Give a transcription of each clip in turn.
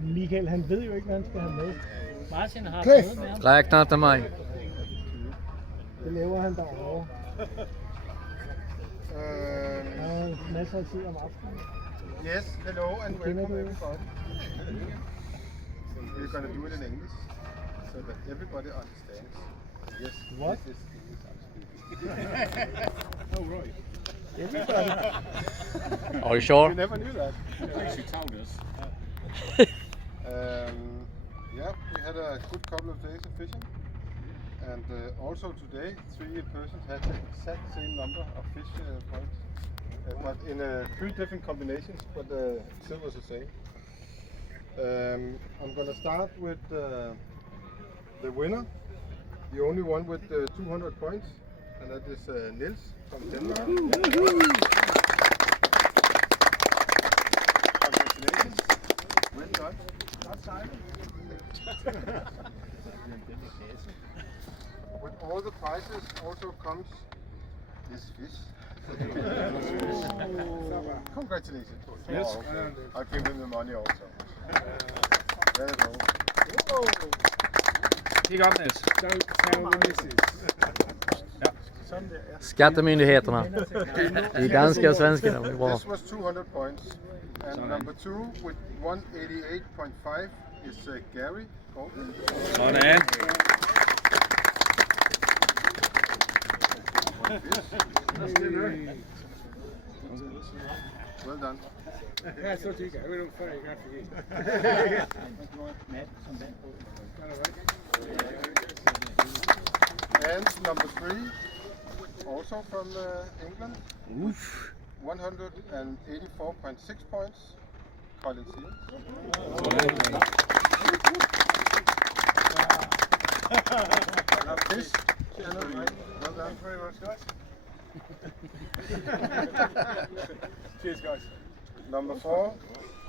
Michael, han ved jo ikke, hvad han skal have med. Martin har fået med ham. Räkna till mig. Det laver han derovre. Han har masser af tid om aftenen. Yes, hello and welcome everybody. We're going to do it in English so that everybody understands. Yes, What? this is English I'm speaking. Oh right. Everybody. Are you sure? You never knew that. Actually told us. Yeah, we had a good couple of days of fishing, and also today 3 persons had the exact same number of fish points, but in 3 different combinations, but still was the same. I'm gonna start with the winner, the only one with 200 points, and that is Niels from Denmark. Congratulations. Well done. Not Simon. With all the prizes also comes this fish. Congratulations. Yes. I'll give him the money also. There you go. Kig op, Niels. Skattemyndigheterna. I danska och svenska. Det är bra. This was 200 points. And number 2 with 188.5 is Gary Goldman. Sådan. Well done. Ja, så tykker jeg. Jeg ved ikke, før jeg kan And number 3, also from England. 184.6 points. Colin Seals. Fish. Well done. Very much, guys. Cheers, guys. Number 4,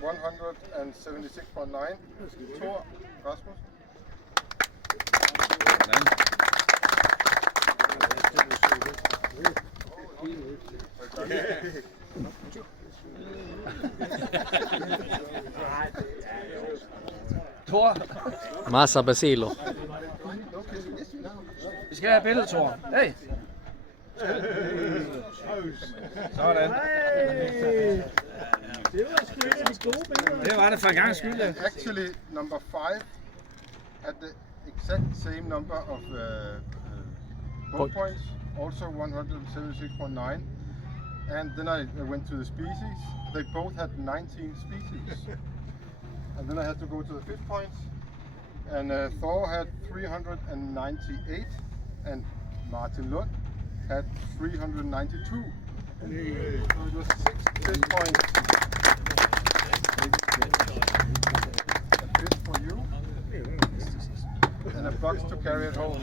176.9. Thor Rasmus. Thor, Massa basiller. vi skal have billedet, Thor. Hey. Sådan. Det var sgu et af de gode billeder. Det var det for en gang skyld. Actually, number 5 had the exact same number of boat points, also 176.9. And then I went to the species. They both had 19 species. And then I had to go to the fish points. And Thor had 398, and Martin Lund had 392. So it was 6 fish points. A fish for you, and a box to carry it home.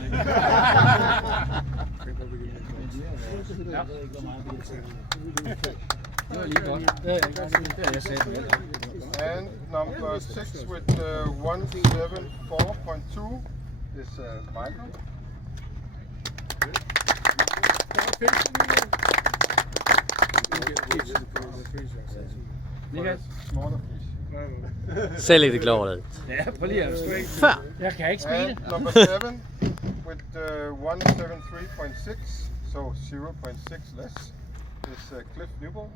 And number 6 with 174.2 is Michael. Smaller fish. Ser lite glad ut. Ja, prøv lige at Fan. Jeg kan ikke smile. And number 7 with 173.6, so 0.6 less, is Cliff Newbold.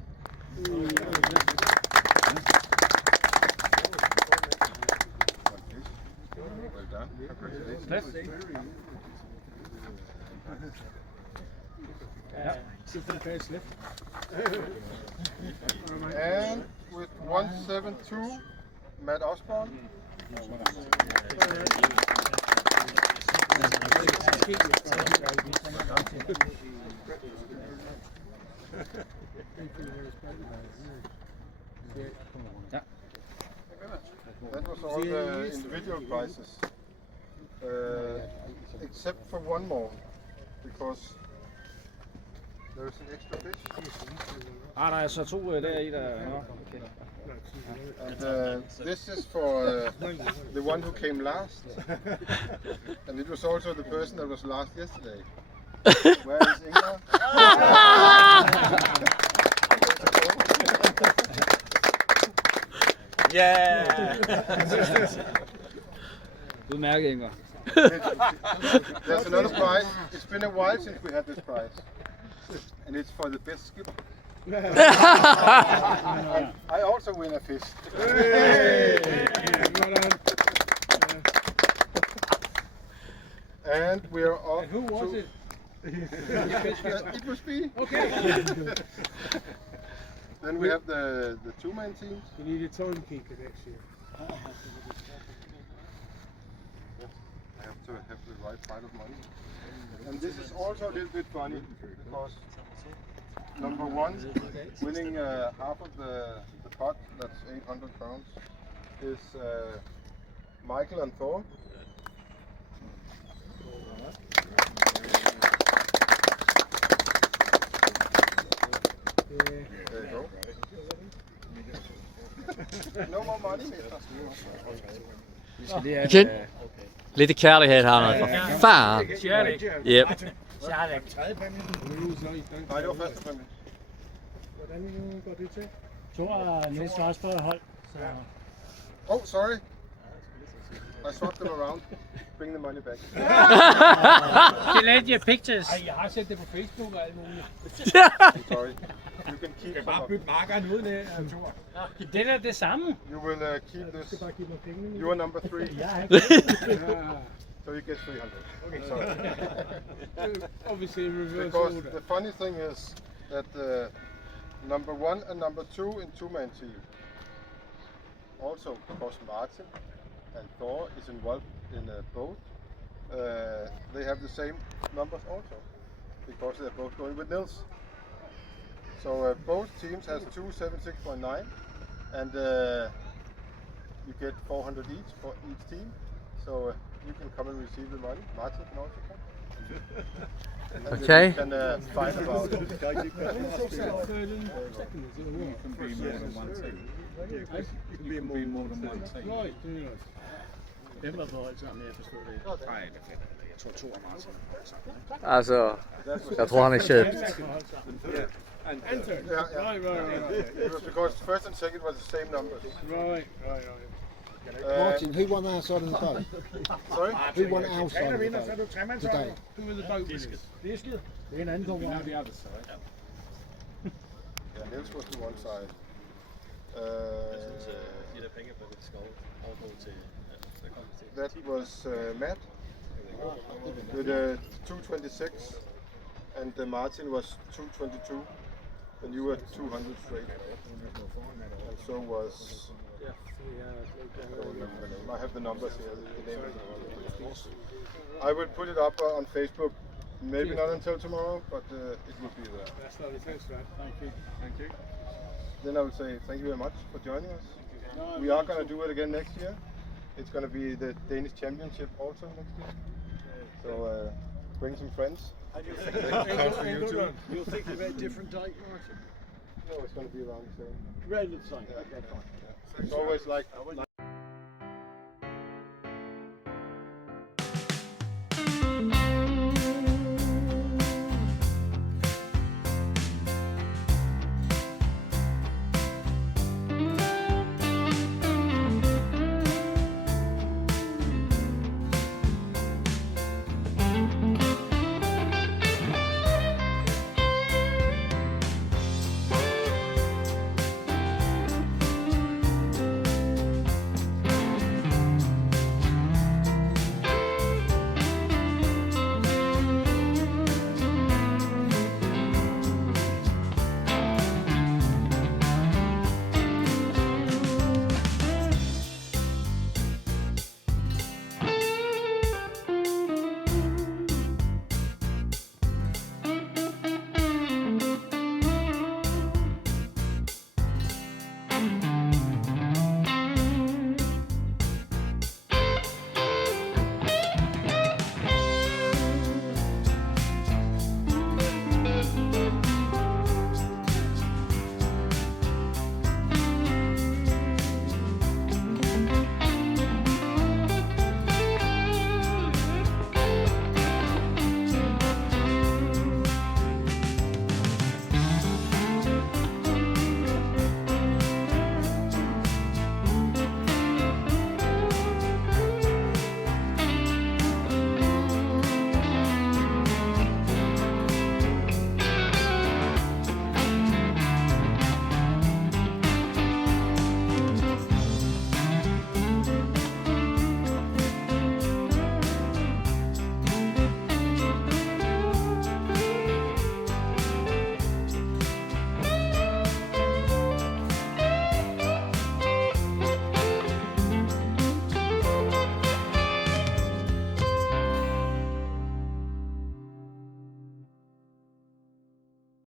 Well done. Congratulations. Ja. And with 172, Matt Osborne. That was all the individual prizes, except for one more, because there's an extra fish. Ah, der er så 2 der i der. Okay. And this is for the one who came last, and it was also the person that was last yesterday. Where is Ingmar? Udmærket, Inger. There's another prize. It's been a while since we had this prize. And it's for the best skipper. I also win a fish. Hey! Well done. And we are off. Who was to it? It must be. Okay. Then we have the two-man team. You need a timekeeper next year. I have to have the right pile of money. And this is also a little bit funny because number one, winning half of the pot, that's 800 crowns, is Michael and Thor. There you go. No more money, mister. Vi skal lige have Igen. Lidt kærlighed her noget. For fan. Kærlig. Yep. Kærlig. Nej, det var første præmie. Hvordan går det til? Thor og Niels var også på hold. Så Oh, sorry. I swapped them around. Bring the money back. delete your pictures. Jeg har sendt det på Facebook og alt muligt. I'm sorry. You can keep some of it. markeren uden af Thor. Det er da det samme. You will keep Du this. skal bare give mig pengene. You are number 3, Jeg har ikke so you get 300. Okay, sorry. Obviously reverse Because order. the funny thing is that number 1 and number 2 in two-man team, also because Martin and Thor is involved in both, they have the same numbers also, because they're both going with Nils. So both teams has 276.9, and you get 400 each for each team. So you can come and receive the money. Martin can also come. And then Okay. we can fight about it. Third and second, is it or what? Be more than one team. You can be more than one team. Right, do you know? Hvem var på hold sammen, jeg forstod det ikke. Nej, det finder jeg. Jeg tror to af Martin. Altså, jeg tror han er købt. And third. Yeah, yeah. Right. It was because first and second was the same numbers. Right. Martin, who won our side of the boat? Sorry? Who won our side of the boat today? Who are the boat winners? Det er en anden konkurrence. Yeah, Niels was the one side. That was Matt with 226, and Martin was 222, and you were 200 straight. And so was. I have the numbers here. The name is I will put it up on Facebook. Maybe not until tomorrow, but it will be there. That's lovely. Thanks for that. Thank you. Thank you. Then I would say thank you very much for joining us. We are going to do it again next year. It's going to be the Danish Championship also next year. So bring some friends. You're thinking about a different date, Martin? No, it's going to be around the same. Around the same. Yeah, it's always like